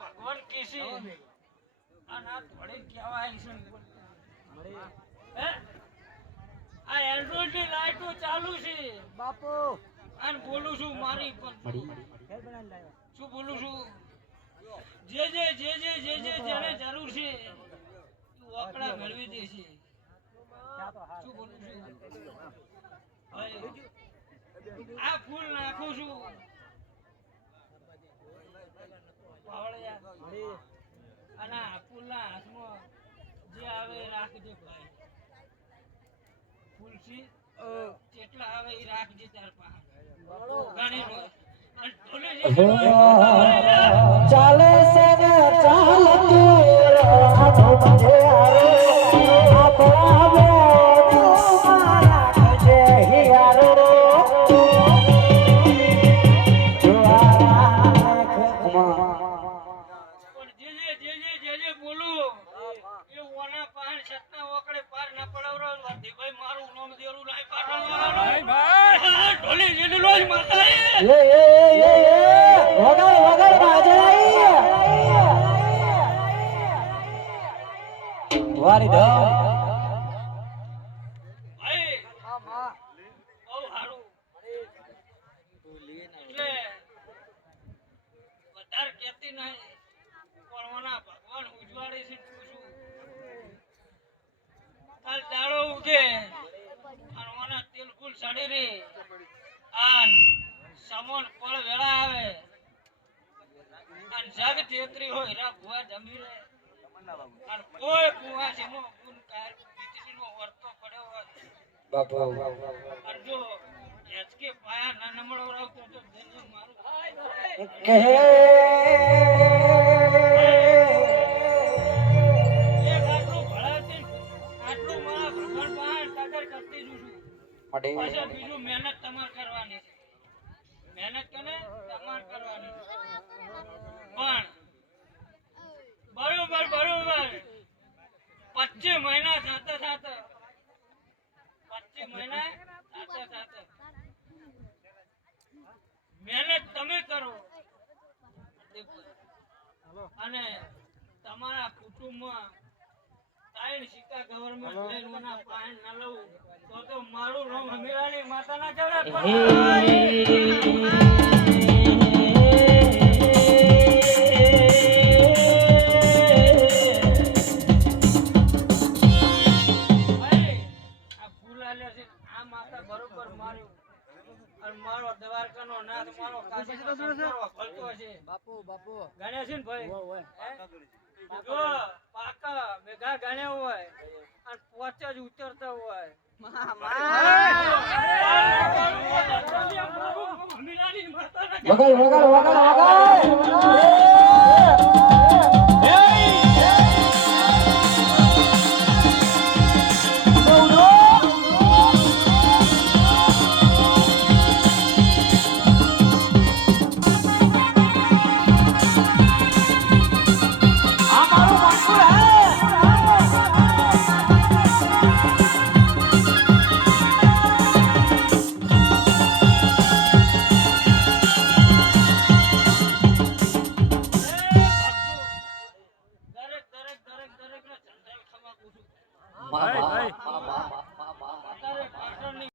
ભગવાન કીસી આ ના થોડી કહેવાય છે? આ એન્ડ્રોઇડની લાઈટો ચાલુ છે. બાપુ. અને બોલું છું મારી પણ. શું બોલું છું? જે જે જે જે જે જે જેને જરૂર છે એ ઓકડા મેળવી દે છે. શું બોલું છું? આ ફૂલ નાખું છું. પાવળિયા. અને આ ફૂલના હાથમાં જે આવે એ રાખજે ભાઈ. ફૂલથી જેટલા આવે એ રાખજે તાર પાસે ચાલે છે ચાલતું છતના પાર ના પડાવરો ભાઈ મારું નામ દેરું નાય ભાઈ ઢોલી જેટલો જ માતા એ. એ, એ, એ, વગાડ, વગાડ, બાજરાઈ. વારી ધમ. ભાઈ બહુ એટલે વધારે કેતી નહીં પણ ઓના ભગવાન ઉજવાડે છે કાલ દાડો ઉગે અને ઓના તિલકુલ સડી રે આન સમોન પળ વેળા આવે. અને જગ તેતરી હોય રા ભુવા જમી રે અને કોઈ ભુવા છે નો ગુણ કાર બીજરીનો વર્તો પડ્યો હોય. અને જો એચકે પાયા ના નમળો રાવતો તો મારું. કહે પાછા બીજું મહેનત તમારે કરવાની મહેનત કને? તમારે કરવાની પણ બરોબર બરોબર. પચીસ મહિના સાથે સાથે. પચીસ મહિના સાથે સાથે. મહેનત તમે કરો. અને તમારા કુટુંબમાં ત્રણ સિક્કા ગવર્મેન્ટ લઈને મને પાયણ ન લઉં તો તો મારું રોમ હમીરાની માતાના ચડે આ ફૂલ આલ્યા છે, આ માતા બરોબર માર્યું. મારો દ્વારકાનો નાથ, મારો કાશીનો સંતોરો ફરતો છે. બાપુ બાપુ ગણેશ ભાઈ? જો, પાકા મેઘા ગણ્યા હોય અને પોચે જ ઉતરતા હોય. વગાડ વગાડ.